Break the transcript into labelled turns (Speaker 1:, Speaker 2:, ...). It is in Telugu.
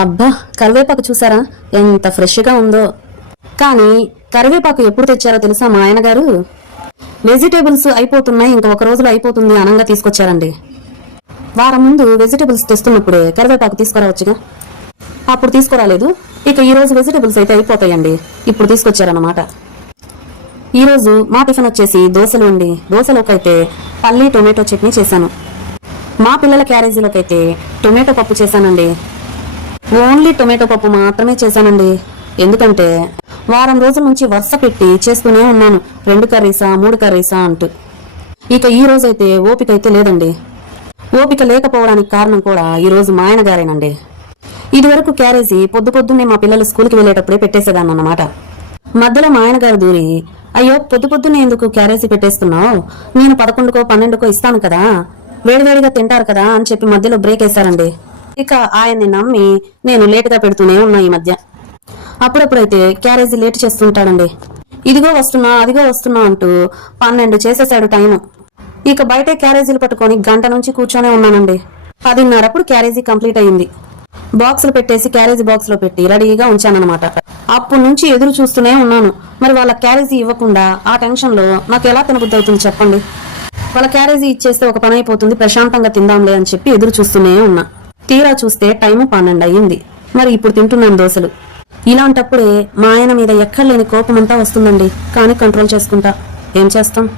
Speaker 1: అబ్బా కరివేపాకు చూసారా? ఎంత ఫ్రెష్గా ఉందో. కానీ కరివేపాకు ఎప్పుడు తెచ్చారో తెలుసా మా ఆయన గారు? వెజిటేబుల్స్ అయిపోతున్నాయి ఇంకా ఒక రోజులో అయిపోతుంది అనంగా తీసుకొచ్చారండి. వారం ముందు వెజిటేబుల్స్ తెస్తున్నప్పుడే కరివేపాకు తీసుకురావచ్చుగా. అప్పుడు తీసుకురాలేదు ఇక ఈరోజు వెజిటేబుల్స్ అయితే అయిపోతాయండి. ఇప్పుడు తీసుకొచ్చారన్నమాట. ఈరోజు మా టిఫిన్ వచ్చేసి దోశలు అండి. దోశలోకి అయితే పల్లి టొమాటో చట్నీ చేశాను. మా పిల్లల క్యారేజీలోకి అయితే టొమాటో పప్పు చేశానండి. ఓన్లీ టొమాటో పప్పు మాత్రమే చేశానండి. ఎందుకంటే వారం రోజుల నుంచి వరుస పెట్టి చేస్తూనే ఉన్నాను. రెండు కర్రీసా మూడు కర్రీసా అంటూ. ఇక ఈ రోజైతే ఓపిక అయితే లేదండి. ఓపిక లేకపోవడానికి కారణం కూడా ఈరోజు మా ఆయన గారేనండి. క్యారేజీ పొద్దు పొద్దున్నే మా పిల్లలు స్కూల్కి వెళ్ళేటప్పుడే పెట్టేసేదాన్ని అన్నమాట మధ్యలో మా ఆయన గారు దూరి అయ్యో పొద్దు పొద్దున్నే ఎందుకు క్యారేజీ పెట్టేస్తున్నావు? నేను పదకొండుకో పన్నెండుకో ఇస్తాను కదా. వేడివేడిగా తింటారు కదా అని చెప్పి మధ్యలో బ్రేక్ వేశారండి. ఇక ఆయన్ని నమ్మి నేను లేటుగా పెడుతూనే ఉన్నా ఈ మధ్య. అప్పుడప్పుడైతే క్యారేజీ లేట్ చేస్తుంటాడండి. ఇదిగో వస్తున్నా అదిగో వస్తున్నా అంటూ పన్నెండు చేసేసాడు టైము. ఇక బయటే క్యారేజీలు పట్టుకొని గంట నుంచి కూర్చొనే ఉన్నానండి. పదిన్నరప్పుడు క్యారేజీ కంప్లీట్ అయింది. బాక్సులు పెట్టేసి క్యారేజీ బాక్స్లో పెట్టి రెడీగా ఉంచానన్నమాట. అప్పటి నుంచి ఎదురు చూస్తూనే ఉన్నాను. మరి వాళ్ళ క్యారేజీ ఇవ్వకుండా ఆ టెన్షన్లో నాకు ఎలా తినబుద్ధి అవుతుంది చెప్పండి? వాళ్ళ క్యారేజీ ఇచ్చేస్తే ఒక పని అయిపోతుంది ప్రశాంతంగా తిందాంలే అని చెప్పి ఎదురు చూస్తూనే ఉన్నా. తీరా చూస్తే టైము పన్నెండు అయ్యింది మరి ఇప్పుడు తింటున్నాను దోశలు. ఇలాంటప్పుడే మా ఆయన మీద ఎక్కడ లేని కోపమంతా వస్తుందండి. కానీ కంట్రోల్ చేసుకుంటా. ఏం చేస్తాం?